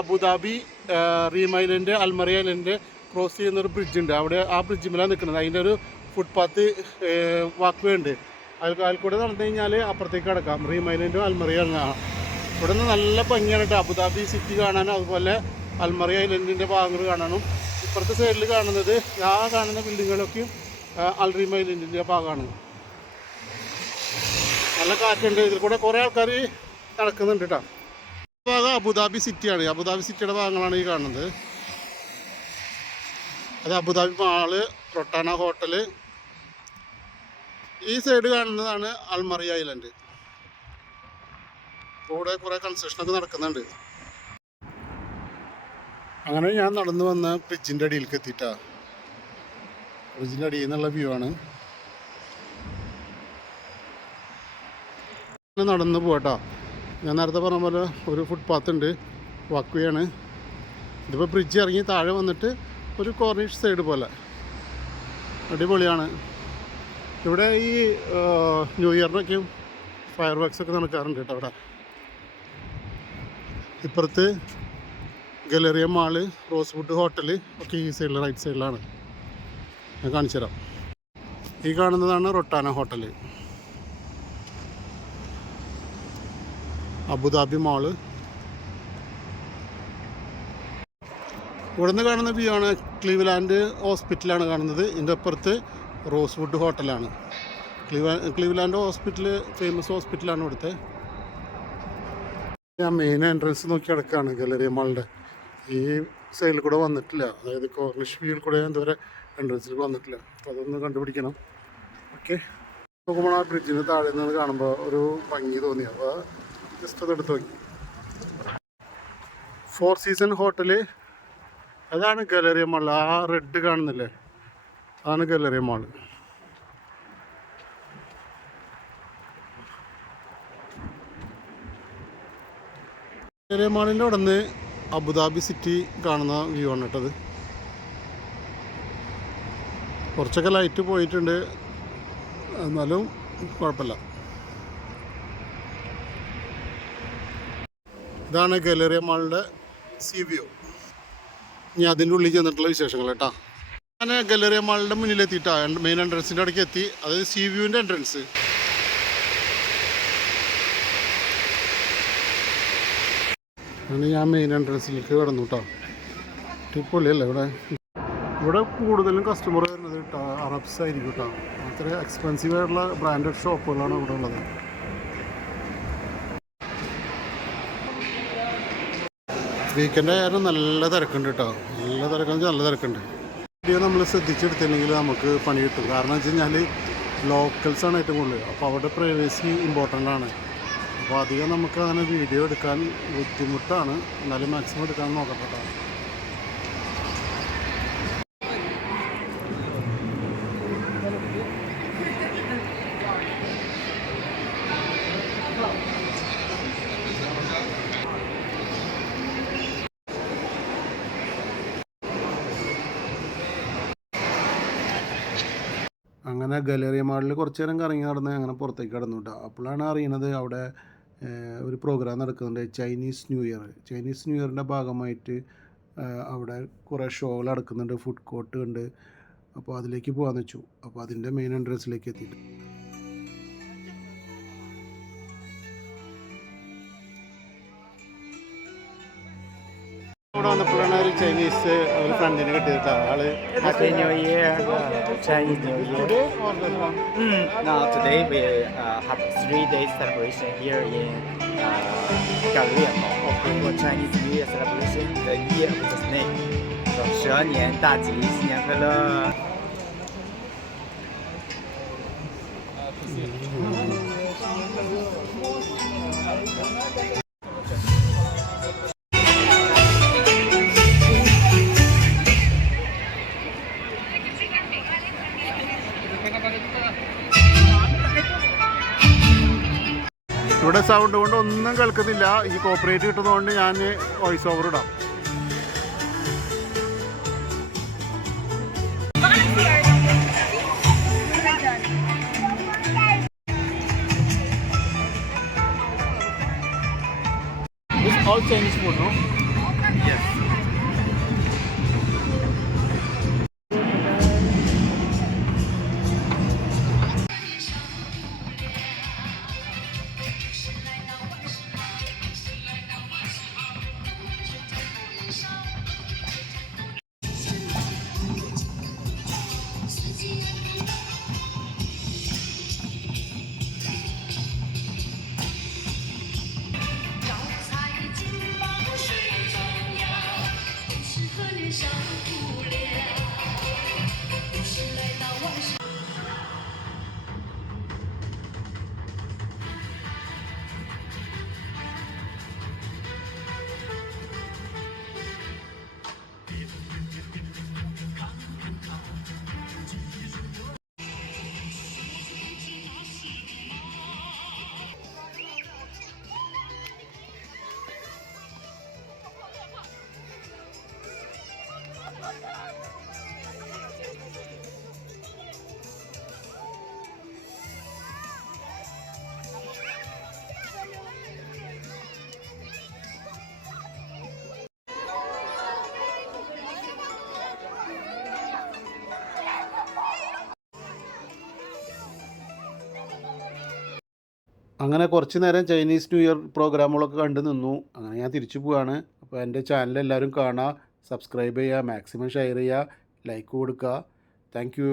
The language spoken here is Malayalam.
Abu Dhabi reem island Al Maryah island cross ചെയ്യുന്നൊരു ബ്രിഡ്ജുണ്ട്. അവിടെ ആ ബ്രിഡ്ജിലാണ് നിൽക്കുന്നത്. അതിൻ്റെ ഒരു ഫുട്പാത്ത് വാക്ക് വേ ഉണ്ട്. അതിൽ കൂടെ നടന്നു കഴിഞ്ഞാൽ അപ്പുറത്തേക്ക് കിടക്കാം. റീം ഐലൻഡും അൽമറിയും കാണാം. ഇവിടെ നിന്ന് നല്ല ഭംഗിയാണ് കേട്ടോ അബുദാബി സിറ്റി കാണാനും അതുപോലെ അൽമറി ഐലൻഡിൻ്റെ ഭാഗങ്ങൾ കാണാനും. ഇപ്പുറത്തെ സൈഡിൽ കാണുന്നത് ആ കാണുന്ന ബിൽഡിങ്ങുകളൊക്കെയും റീം ഐലൻഡിൻ്റെ ഭാഗമാണ്. നല്ല കാറ്റുണ്ട്. ഇതിൽ കൂടെ കുറേ ആൾക്കാർ നടക്കുന്നുണ്ട് കേട്ടോ. ഭാഗം അബുദാബി സിറ്റിയാണ്. അബുദാബി സിറ്റിയുടെ ഭാഗങ്ങളാണ് ഈ കാണുന്നത്. അത് അബുദാബി മാള്, റൊട്ടാന ഹോട്ടല്. ഈ സൈഡ് കാണുന്നതാണ് അൽമറി ഐലൻഡ്. ഇവിടെ കുറേ കൺസ്ട്രക്ഷനൊക്കെ നടക്കുന്നുണ്ട്. അങ്ങനെ ഞാൻ നടന്നു വന്ന ബ്രിഡ്ജിൻ്റെ അടിയിലേക്ക് എത്തിയിട്ടാ. ബ്രിഡ്ജിൻ്റെ അടിയിൽ നിന്നുള്ള വ്യൂ ആണ്. നടന്നു പോകട്ടോ. ഞാൻ നേരത്തെ പറഞ്ഞ പോലെ ഒരു ഫുട്പാത്ത് ഉണ്ട്, വാക്ക് വേ ആണ്. ഇതിപ്പോൾ ബ്രിഡ്ജ് ഇറങ്ങി താഴെ വന്നിട്ട് ഒരു കോർണിഷ് സൈഡ് പോലെ അടിപൊളിയാണ്. ഇവിടെ ഈ ന്യൂ ഇയറിനൊക്കെയും ഫയർ വർക്ക്സ് ഒക്കെ നടക്കാറുണ്ട് കേട്ടോ. അവിടെ ഇപ്പുറത്ത് ഗലേറിയ മാള്, റോസ്വുഡ് ഹോട്ടൽ ഒക്കെ ഈ സൈഡിൽ റൈറ്റ് സൈഡിലാണ്. ഞാൻ കാണിച്ചു തരാം. ഈ കാണുന്നതാണ് റൊട്ടാന ഹോട്ടൽ, അബുദാബി മാള്. ഇവിടുന്ന് കാണുന്ന വ്യൂ ആണ് ക്ലീവ്ലാൻഡ് ഹോസ്പിറ്റലാണ് കാണുന്നത്. ഇതിൻ്റെ അപ്പുറത്ത് റോസ്വുഡ് ഹോട്ടലാണ്. ക്ലീവ്ലാൻഡ് ഹോസ്പിറ്റൽ ഫേമസ് ഹോസ്പിറ്റലാണ് ഇവിടുത്തെ. ഞാൻ മെയിൻ എൻട്രൻസ് നോക്കി കിടക്കുകയാണ് ഗലേറിയ മാളിൻ്റെ. ഈ സൈഡിൽ കൂടെ വന്നിട്ടില്ല, അതായത് കോർണിഷ് വ്യൂയിൽ കൂടെ ഞാൻ ഇതുവരെ എൻട്രൻസിൽ വന്നിട്ടില്ല. അപ്പോൾ അതൊന്ന് കണ്ടുപിടിക്കണം. ഓക്കെ, നോക്കുമ്പോൾ ആ ബ്രിഡ്ജിന് താഴെ നിന്ന് കാണുമ്പോൾ ഒരു ഭംഗി തോന്നി. അപ്പോൾ ജസ്റ്റ് അത് എടുത്ത് നോക്കി. ഫോർ സീസൺ ഹോട്ടല്, അതാണ് ഗലേറിയ മാൾ. ആ റെഡ് കാണുന്നില്ലേ, അതാണ് ഗലേറിയ മാൾ. ഗലേറിയ മാളിൻ്റെ അവിടെ നിന്ന് അബുദാബി സിറ്റി കാണുന്ന വ്യൂ ആണ് കേട്ടത്. കുറച്ചൊക്കെ ലൈറ്റ് പോയിട്ടുണ്ട്, എന്നാലും കുഴപ്പമില്ല. ഇതാണ് ഗലേറിയ മാളിൻ്റെ സീ വ്യൂ. ഇനി അതിൻ്റെ ഉള്ളിൽ ചെന്നിട്ടുള്ള വിശേഷങ്ങൾ കേട്ടോ. ഞാൻ ഗലേറിയ മാളിൻ്റെ മുന്നിലെത്തിയിട്ടാണ് മെയിൻ എൻട്രൻസിൻ്റെ അടുക്ക് എത്തി. അതായത് സീ വ്യൂവിൻ്റെ എൻട്രൻസ്. അങ്ങനെ ഞാൻ മെയിൻ എൻട്രൻസിലേക്ക് കടന്നു കേട്ടോ. ടിപ്പൊളിയല്ലേ ഇവിടെ. ഇവിടെ കൂടുതലും കസ്റ്റമർ വരുന്നത് കേട്ടോ അറബ്സ് ആയിരിക്കും കേട്ടോ. അത്ര എക്സ്പെൻസീവ് ആയിട്ടുള്ള ബ്രാൻഡഡ് ഷോപ്പുകളാണ് ഇവിടെ ഉള്ളത്. വീക്കെൻഡ് ആയാലും നല്ല തിരക്കുണ്ട് കേട്ടോ. നല്ല തിരക്കെന്ന് വെച്ചാൽ നല്ല തിരക്കുണ്ട്. വീഡിയോ നമ്മൾ ശ്രദ്ധിച്ചെടുത്തില്ലെങ്കിൽ നമുക്ക് പണി കിട്ടും. കാരണം എന്ന് വെച്ച് കഴിഞ്ഞാൽ ലോക്കൽസാണ് ഏറ്റവും കൂടുതൽ. അപ്പോൾ അവിടെ പ്രൈവസി ഇമ്പോർട്ടൻ്റ് ആണ്. അപ്പോൾ അധികം നമുക്ക് അങ്ങനെ വീഡിയോ എടുക്കാൻ ബുദ്ധിമുട്ടാണ്. എന്നാലും മാക്സിമം എടുക്കാൻ നോക്കട്ടെ കേട്ടോ. അങ്ങനെ ഗലേറിയ മാളിൽ കുറച്ച് നേരം കറങ്ങി നടന്ന് അങ്ങനെ പുറത്തേക്ക് കടന്നു കേട്ടോ. അപ്പോഴാണ് അറിയണത് അവിടെ ഒരു പ്രോഗ്രാം നടക്കുന്നുണ്ട്, Chinese new year. Chinese new ഇയറിൻ്റെ ഭാഗമായിട്ട് അവിടെ കുറേ ഷോകൾ നടക്കുന്നുണ്ട്, ഫുഡ് കോർട്ട് ഉണ്ട്. അപ്പോൾ അതിലേക്ക് പോകാമെന്ന് വെച്ചു. അപ്പോൾ അതിൻ്റെ മെയിൻ എൻട്രൻസിലേക്ക് എത്തിയിട്ട് ഇവിടെ വന്നപ്പോഴാണ് ഒരു ചൈനീസ് ഒരു ഫ്രണ്ടിനെ കിട്ടിയിട്ട് ആള് Happy New Year, Chinese New Year. Now today we have 3 days celebration here in Galeria Mall for Chinese New Year celebration. The Year of the Snake. 12年大吉，新年快乐！ ഇവിടെ സൗണ്ട് കൊണ്ട് ഒന്നും കേൾക്കുന്നില്ല. ഈ കോപ്പറേറ്റ് കിട്ടുന്നതുകൊണ്ട് ഞാൻ വോയിസ് ഓവർ ഇടാം. It's all Chinese food, no? Yes. അങ്ങനെ കുറച്ച് നേരം ചൈനീസ് ന്യൂ ഇയർ പ്രോഗ്രാമുകളൊക്കെ കണ്ടു നിന്നു. അങ്ങനെ ഞാൻ തിരിച്ചു പോവാണ്. അപ്പോൾ എൻ്റെ ചാനൽ എല്ലാവരും കാണുക, സബ്സ്ക്രൈബ് ചെയ്യുക, മാക്സിമം ഷെയർ ചെയ്യുക, ലൈക്ക് കൊടുക്കുക. Thank you.